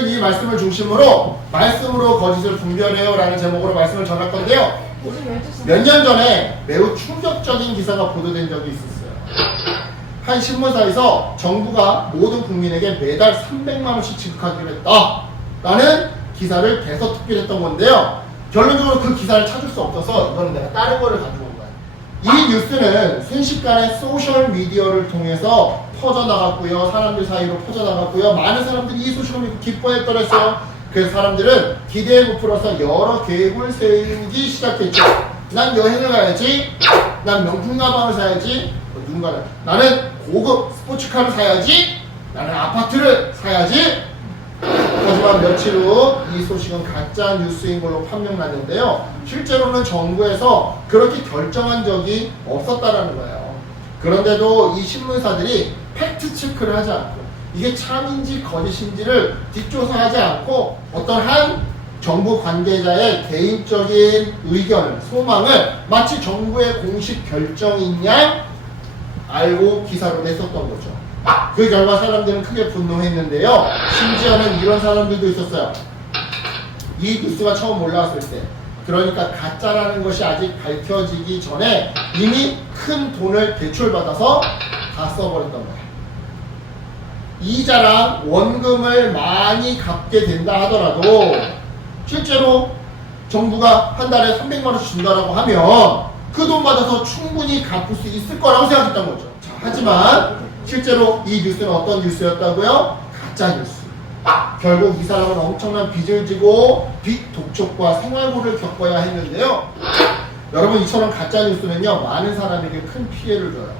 오늘은 이 말씀을 중심으로 말씀으로 거짓을 분별해요 라는 제목으로 말씀을 전할 건데요. 몇 년 전에 매우 충격적인 기사가 보도된 적이 있었어요. 한 신문사에서 정부가 모든 국민에게 매달 300만 원씩 지급하기로 했다 라는 기사를 대서특필했던 건데요. 결론적으로 그 기사를 찾을 수 없어서 이거는 내가 다른 거를 가지고 온 거야. 이 뉴스는 순식간에 소셜미디어를 통해서 퍼져나갔고요. 사람들 사이로 퍼져나갔고요. 많은 사람들이 이 소식을 기뻐했더랬어요. 그래서 사람들은 기대에 부풀어서 여러 계획을 세우기 시작했죠. 난 여행을 가야지. 난 명품 가방을 사야지. 누군가는 나는 고급 스포츠카를 사야지. 나는 아파트를 사야지. 하지만 며칠 후 이 소식은 가짜 뉴스인 걸로 판명났는데요. 실제로는 정부에서 그렇게 결정한 적이 없었다라는 거예요. 그런데도 이 신문사들이 팩트 체크를 하지 않고 이게 참인지 거짓인지를 뒷조사하지 않고 어떤 한 정부 관계자의 개인적인 의견을, 소망을 마치 정부의 공식 결정인 양 알고 기사로 냈었던 거죠. 그 결과 사람들은 크게 분노했는데요. 심지어는 이런 사람들도 있었어요. 이 뉴스가 처음 올라왔을 때, 그러니까 가짜라는 것이 아직 밝혀지기 전에 이미 큰 돈을 대출받아서 다 써버렸던 거예요. 이자랑 원금을 많이 갚게 된다 하더라도 실제로 정부가 한 달에 300만 원씩 준다라고 하면 그 돈 받아서 충분히 갚을 수 있을 거라고 생각했던 거죠. 자, 하지만 실제로 이 뉴스는 어떤 뉴스였다고요? 가짜 뉴스. 결국 이 사람은 엄청난 빚을 지고 빚 독촉과 생활고를 겪어야 했는데요. 여러분, 이처럼 가짜 뉴스는요, 많은 사람에게 큰 피해를 줘요.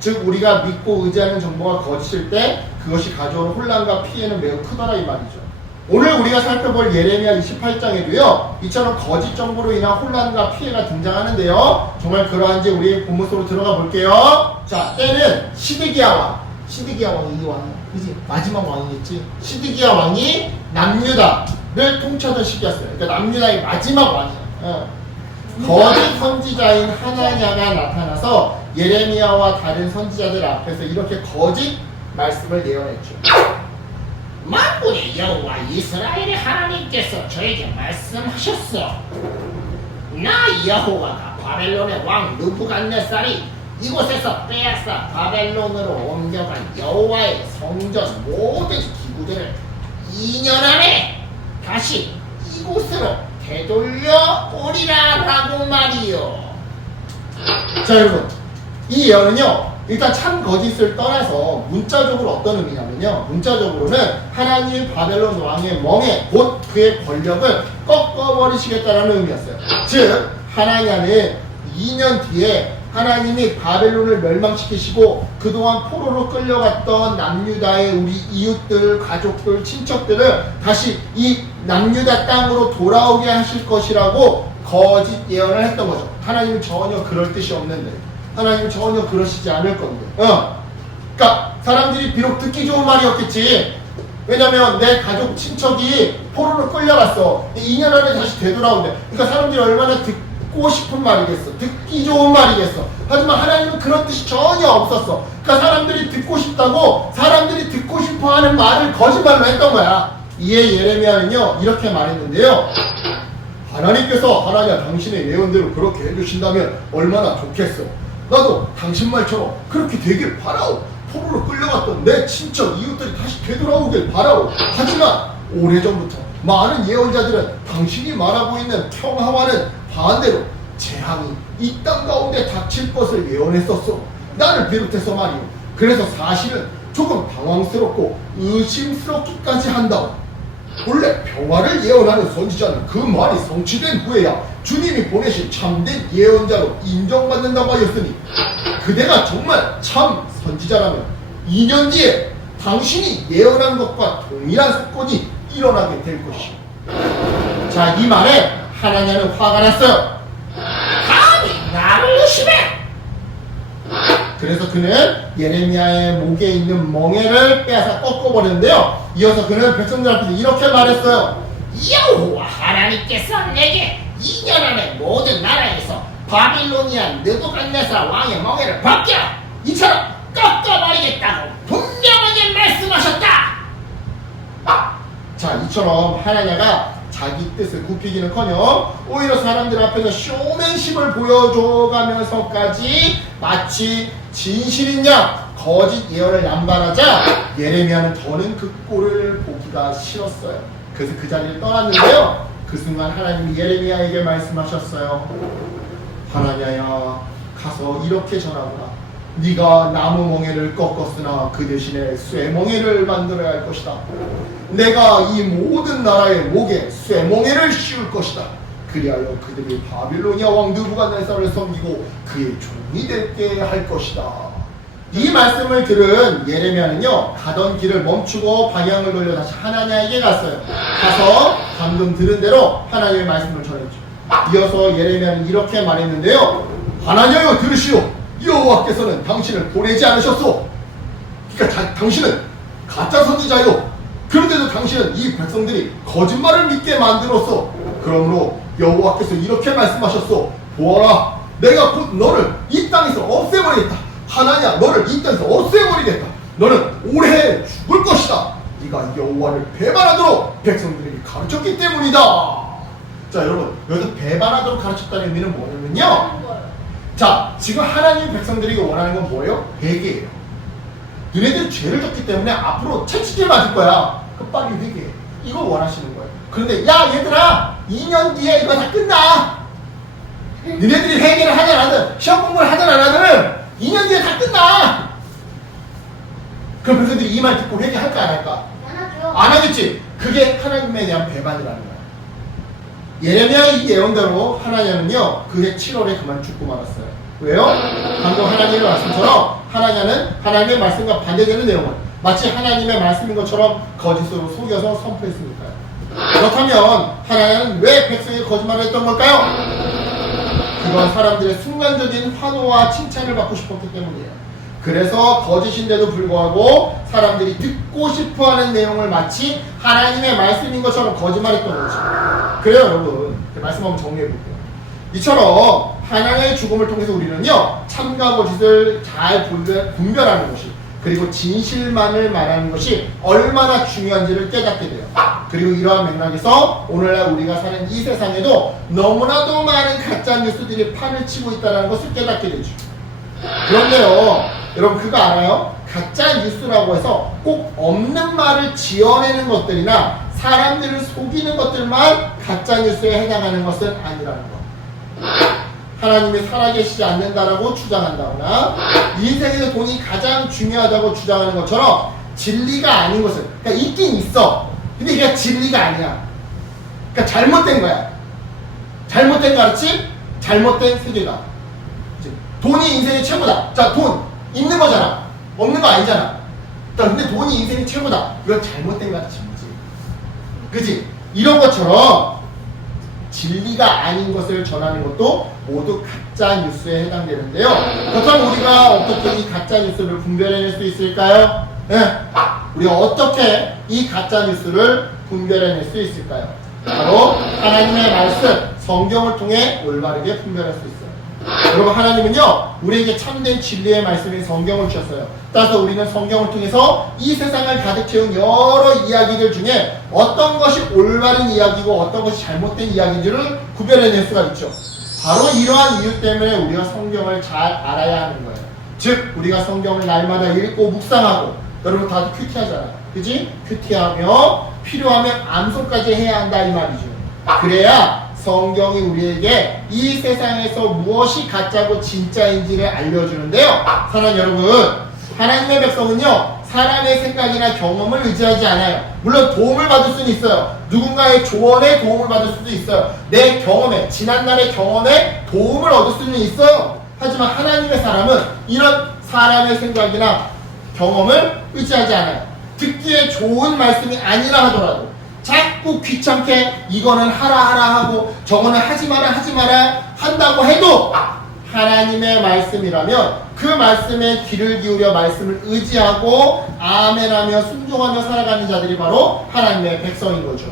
즉, 우리가 믿고 의지하는 정보가 거짓일 때 그것이 가져오는 혼란과 피해는 매우 크더라 이 말이죠. 오늘 우리가 살펴볼 예레미야 28장에도요 이처럼 거짓 정보로 인한 혼란과 피해가 등장하는데요. 정말 그러한지 우리 본문 속으로 들어가 볼게요. 자, 때는 시드기야 왕. 시드기야 왕이 이 왕, 그지? 마지막 왕이겠지. 시드기야 왕이 남유다를 통치하던 시기였어요. 그러니까 남유다의 마지막 왕이야. 거짓 선지자인 하나냐가 나타나서 예레미야와 다른 선지자들 앞에서 이렇게 거짓 말씀을 예언했죠. 만군의 여호와 이스라엘의 하나님께서 저에게 말씀하셨어. 나 여호와가 바벨론의 왕 느부갓네살이 이곳에서 빼앗아 바벨론으로 옮겨간 여호와의 성전 모든 기구들을 2년 안에 다시 이곳으로 되돌려 오리라 라고 말이요. 자, 여러분, 이 예언은요 일단 참 거짓을 떠나서 문자적으로 어떤 의미냐면요, 문자적으로는 하나님 바벨론 왕의 멍에 곧 그의 권력을 꺾어버리시겠다라는 의미였어요. 즉 하나냐는 2년 뒤에 하나님이 바벨론을 멸망시키시고 그동안 포로로 끌려갔던 남유다의 우리 이웃들, 가족들, 친척들을 다시 이 남유다 땅으로 돌아오게 하실 것이라고 거짓 예언을 했던 거죠. 하나님은 전혀 그럴 뜻이 없는데, 하나님은 전혀 그러시지 않을 건데. 그러니까 사람들이 비록 듣기 좋은 말이었겠지. 왜냐면 내 가족, 친척이 포로로 끌려갔어. 2년 안에 다시 되돌아온대. 그러니까 사람들이 얼마나 듣고 싶은 말이겠어. 듣기 좋은 말이겠어. 하지만 하나님은 그런 뜻이 전혀 없었어. 그러니까 사람들이 듣고 싶다고, 사람들이 듣고 싶어하는 말을 거짓말로 했던 거야. 이에 예레미야는요 이렇게 말했는데요. 하나님께서 하나냐 당신의 예언대로 그렇게 해주신다면 얼마나 좋겠어. 나도 당신 말처럼 그렇게 되길 바라오. 포로로 끌려갔던 내 친척 이웃들이 다시 되돌아오길 바라오. 하지만 오래전부터 많은 예언자들은 당신이 말하고 있는 평화와는 반대로 재앙이 이 땅 가운데 닥칠 것을 예언했었어. 나를 비롯해서 말이오. 그래서 사실은 조금 당황스럽고 의심스럽기까지 한다. 원래 평화를 예언하는 선지자는 그 말이 성취된 후에야 주님이 보내신 참된 예언자로 인정받는다고 하였으니 그대가 정말 참 선지자라면 2년 뒤에 당신이 예언한 것과 동일한 사건이 일어나게 될 것이오. 자, 이 말에 하나냐는 화가 났어요. 감히 나를 의심해. 그래서 그는 예레미야의 목에 있는 멍에를 빼앗아 꺾어버렸는데요. 이어서 그는 백성들한테 이렇게 말했어요. 여호와 하나님께서 내게 2년 안에 모든 나라에서 바빌로니아 느부갓네살 왕의 멍에를 벗겨 이처럼 꺾어버리겠다고 분명하게 말씀하셨다. 자, 이처럼 하나냐가 자기 뜻을 굽히기는커녕 오히려 사람들 앞에서 쇼맨십을 보여줘가면서까지 마치 진실인 양 거짓 예언을 남발하자 예레미야는 더는 그 꼴을 보기가 싫었어요. 그래서 그 자리를 떠났는데요. 그 순간 하나님이 예레미야에게 말씀하셨어요. 하나냐야, 가서 이렇게 전하거라. 네가 나무 멍에를 꺾었으나 그 대신에 쇠 멍에를 만들어야 할 것이다. 내가 이 모든 나라의 목에 쇠 멍에를 씌울 것이다. 그리하여 그들이 바빌로니아 왕 느부갓네살을 섬기고 그의 종이 되게 할 것이다. 이 말씀을 들은 예레미야는요, 가던 길을 멈추고 방향을 돌려 다시 하나냐에게 갔어요. 가서 방금 들은 대로 하나님의 말씀을 전했죠. 이어서 예레미야는 이렇게 말했는데요. 하나냐여, 들으시오. 여호와께서는 당신을 보내지 않으셨소. 그러니까 당신은 가짜 선지자요. 그런데도 당신은 이 백성들이 거짓말을 믿게 만들었어. 그러므로 여호와께서 이렇게 말씀하셨소. 보아라, 내가 곧 너를 이 땅에서 없애버리겠다. 하나냐, 너를 이 땅에서 없애버리겠다. 너는 올해 죽을 것이다. 네가 여호와를 배반하도록 백성들에게 가르쳤기 때문이다. 자, 여러분, 여기서 배반하도록 가르쳤다는 의미는 뭐냐면요, 자, 지금 하나님 백성들이 원하는 건 뭐예요? 회개예요. 너네들 죄를 졌기 때문에 앞으로 채찍질 맞을 거야. 그 빨리 회개해. 이걸 원하시는 거예요. 그런데 야, 얘들아, 2년 뒤에 이거 다 끝나. 너네들이 회개를 하든 안 하든 시험 공부를 하든 안 하든 2년 뒤에 다 끝나. 그럼 백성들이 이 말 듣고 회개할까 안 할까? 안 하죠. 안 하겠지. 그게 하나님에 대한 배반이라는 거야. 예레미야의 이 예언대로 하나냐는요, 그해 7월에 그만 죽고 말았어요. 왜요? 방금 하나님의 말씀처럼 하나냐는 하나님의 말씀과 반대되는 내용을 마치 하나님의 말씀인 것처럼 거짓으로 속여서 선포했으니까요. 그렇다면 하나냐는 왜 백성이 거짓말을 했던 걸까요? 그건 사람들의 순간적인 환호와 칭찬을 받고 싶었기 때문이에요. 그래서 거짓인데도 불구하고 사람들이 듣고 싶어하는 내용을 마치 하나님의 말씀인 것처럼 거짓말했던 거죠. 그래요, 여러분. 말씀 한번 정리해볼게요. 이처럼 하나님의 죽음을 통해서 우리는요, 참과 거짓을 잘 분별하는 것이, 그리고 진실만을 말하는 것이 얼마나 중요한지를 깨닫게 돼요. 그리고 이러한 맥락에서 오늘날 우리가 사는 이 세상에도 너무나도 많은 가짜 뉴스들이 판을 치고 있다는 것을 깨닫게 되죠. 그런데요, 여러분 그거 알아요? 가짜 뉴스라고 해서 꼭 없는 말을 지어내는 것들이나 사람들을 속이는 것들만 가짜 뉴스에 해당하는 것은 아니라는 것. 하나님이 살아계시지 않는다라고 주장한다거나 인생에서 돈이 가장 중요하다고 주장하는 것처럼 진리가 아닌 것을, 그러니까 있긴 있어. 근데 이게 진리가 아니야. 그러니까 잘못된 거야. 잘못된 가르침, 잘못된 세계관. 돈이 인생의 최고다. 자, 돈 있는 거잖아. 없는 거 아니잖아. 근데 돈이 인생의 최고다. 이건 잘못된 가르침이지. 그치? 이런 것처럼 진리가 아닌 것을 전하는 것도 모두 가짜 뉴스에 해당되는데요. 그렇다면 우리가 어떻게 이 가짜 뉴스를 분별해낼 수 있을까요? 네. 우리가 어떻게 이 가짜 뉴스를 분별해낼 수 있을까요? 바로 하나님의 말씀, 성경을 통해 올바르게 분별할 수 있어요. 여러분, 하나님은요, 우리에게 참된 진리의 말씀인 성경을 주셨어요. 따라서 우리는 성경을 통해서 이 세상을 가득 채운 여러 이야기들 중에 어떤 것이 올바른 이야기고 어떤 것이 잘못된 이야기인지를 구별해낼 수가 있죠. 바로 이러한 이유 때문에 우리가 성경을 잘 알아야 하는 거예요. 즉, 우리가 성경을 날마다 읽고 묵상하고, 여러분 다들 큐티하잖아. 그지? 큐티하며 필요하면 암송까지 해야 한다, 이 말이죠. 그래야 성경이 우리에게 이 세상에서 무엇이 가짜고 진짜인지를 알려주는데요. 사랑하는 여러분, 하나님의 백성은요, 사람의 생각이나 경험을 의지하지 않아요. 물론 도움을 받을 수는 있어요. 누군가의 조언에 도움을 받을 수도 있어요. 내 경험에, 지난날의 경험에 도움을 얻을 수는 있어요. 하지만 하나님의 사람은 이런 사람의 생각이나 경험을 의지하지 않아요. 듣기에 좋은 말씀이 아니라 하더라도 자꾸 귀찮게 이거는 하라 하고 저거는 하지 마라 한다고 해도 하나님의 말씀이라면 그 말씀에 귀를 기울여 말씀을 의지하고 아멘하며 순종하며 살아가는 자들이 바로 하나님의 백성인 거죠.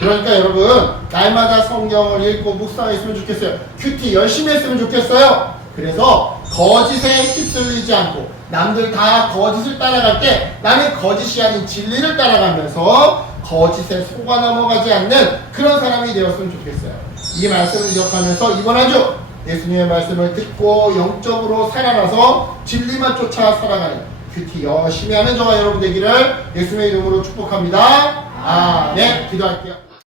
그러니까 여러분, 날마다 성경을 읽고 묵상했으면 좋겠어요. 큐티 열심히 했으면 좋겠어요. 그래서 거짓에 휩쓸리지 않고 남들 다 거짓을 따라갈 때 나는 거짓이 아닌 진리를 따라가면서 거짓에 속아 넘어가지 않는 그런 사람이 되었으면 좋겠어요. 이 말씀을 기억하면서 이번 한 주 예수님의 말씀을 듣고 영적으로 살아나서 진리만 쫓아 살아가는 큐티 열심히 하는 저와 여러분 되기를 예수님의 이름으로 축복합니다. 아멘. 기도할게요.